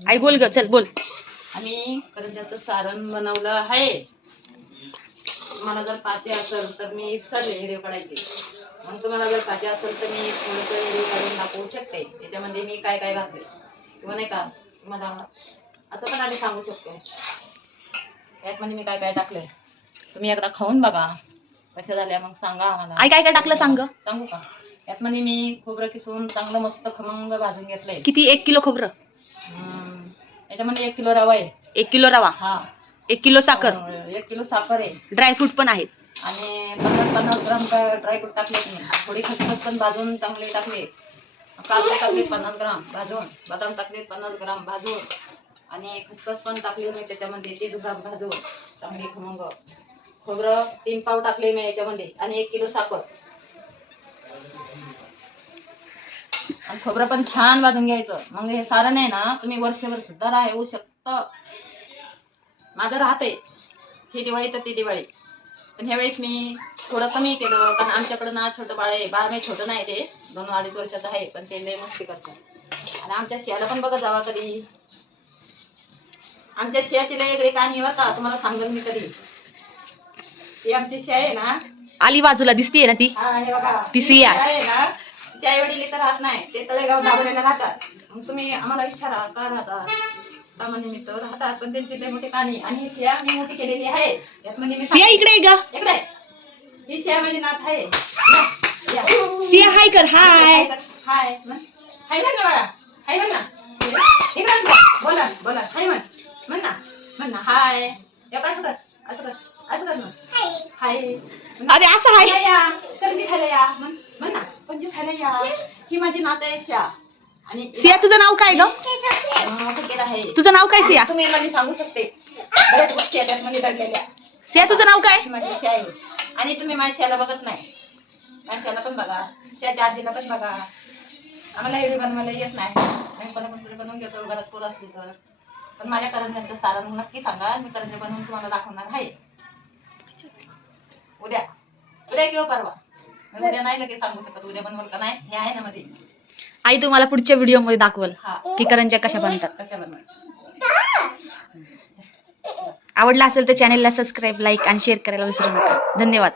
आई बोल ग चल बोल. आम्ही करंजाचं सारण बनवलं आहे. तुम्हाला जर पाहिजे असेल तर मी विसरले व्हिडिओ काढायचे. मग तुम्हाला जर पाहिजे असेल तर मी थोडंसं व्हिडिओ काढून दाखवू शकते. त्याच्यामध्ये मी काय काय घातले किंवा नाही का तुम्हाला असं पण आधी सांगू शकते. यातमध्ये मी काय काय टाकले तुम्ही एकदा खाऊन बघा. कशा झाल्या मग सांगा आम्हाला. आई काय काय टाकलं सांग. सांगू का? यातमध्ये मी खोबरं किसून चांगलं मस्त खमंग भाजून घेतलंय. किती? एक किलो खोबरं. याच्यामध्ये एक किलो रवा आहे. एक किलो रवा? हा. एक किलो साखर? अं, एक किलो साखर आहे. ड्रायफ्रूट पण आहेत. आणि पन्नास पन्नास ग्राम ड्रायफ्रूट टाकले थोडी खसखस पण भाजून चांगले टाकले काजू टाकले पन्नास ग्राम भाजून. बदाम टाकले पन्नास ग्राम भाजून. आणि खसखस पण टाकली मी त्याच्यामध्ये तीस ग्राम भाजून. चांगली खमंग. खोबरं तीन पाव टाकले मी याच्यामध्ये. आणि एक किलो साखर. आणि खोबरं पण छान भाजून घ्यायचं. मग हे सारण आहे ना तुम्ही वर्षभर सुद्धा राहू शकतं. माझं राहतंय. ही दिवाळी तर ती दिवाळी. पण ह्यावेळेस मी थोडं कमी केलं कारण आमच्याकडं ना छोटं बाळ आहे. बाळ मी छोटं नाही ते. दोन अडीच वर्षाचं आहे पण ते लय मस्ती करतात. आणि आमच्या शियाला पण बघत जावा कधी. आमच्या शियाची लय कहाणी बरं का तुम्हाला सांगेल मी कधी. ती आमची शिया आहे ना. आली बाजूला दिसतीये ना ती? ती सिया. आहे ना तिच्या आई वडील इथं राहत नाही ते तळेगाव दाबड्याला राहतात. मग तुम्ही आम्हाला विचारा का राहतात? कामानिमित्त राहतात पण त्यांची लय मोठी कहाणी आणि ही सिया मी मोठी केलेली आहे. यात म्हणजे मी सिया इकडे ये ग. इकडे. ही सिया माझी नाथ आहे. या, या. सिया हाय कर हाय हाय म्हण. हाय म्हण ना बाळा. हाय म्हण ना. इकडे. बोला बोला हाय म्हण. म्हण ना. म्हण ना. हाय. या असं कर. असं कर. असं कर मग हाय. अरे असं हाय. या करंजी खायला या. म्हण म्हण. पंजी खायला या ही माझी नात आहे श्या आणि सिया तुझं नाव काय ग? आहे. तुझं नाव काय सिया? तुम्ही मला सांगू शकते. बऱ्याच गोष्टी आहेत त्यामध्ये दडलेल्या. सिया तुझं नाव काय? ही माझी श्या आहे. आणि तुम्ही माझ्या श्याला बघत नाही. माझ्या श्याला पण बघा. श्याच्या आजीला पण बघा. आम्हाला व्हिडिओ बनवायला येत नाही. आम्ही कोणा कोणतरी बनवून घेतो घरात पोर असली तर. पण माझ्या करंजाचं सारण नक्की सांगा. मी करंजा बनवून तुम्हाला दाखवणार आहे. उद्या. उद्या किंवा परवा. मी उद्या नाही लगेच सांगू शकत उद्या बनवल का नाही हे आहे ना मध्ये. आई तुम्हाला पुढच्या व्हिडिओमध्ये दाखवल हा. की करंज्या कशा बनतात. कशा आवडला असेल तर चॅनेलला सबस्क्राईब लाईक आणि शेअर करायला विसरू नका. धन्यवाद.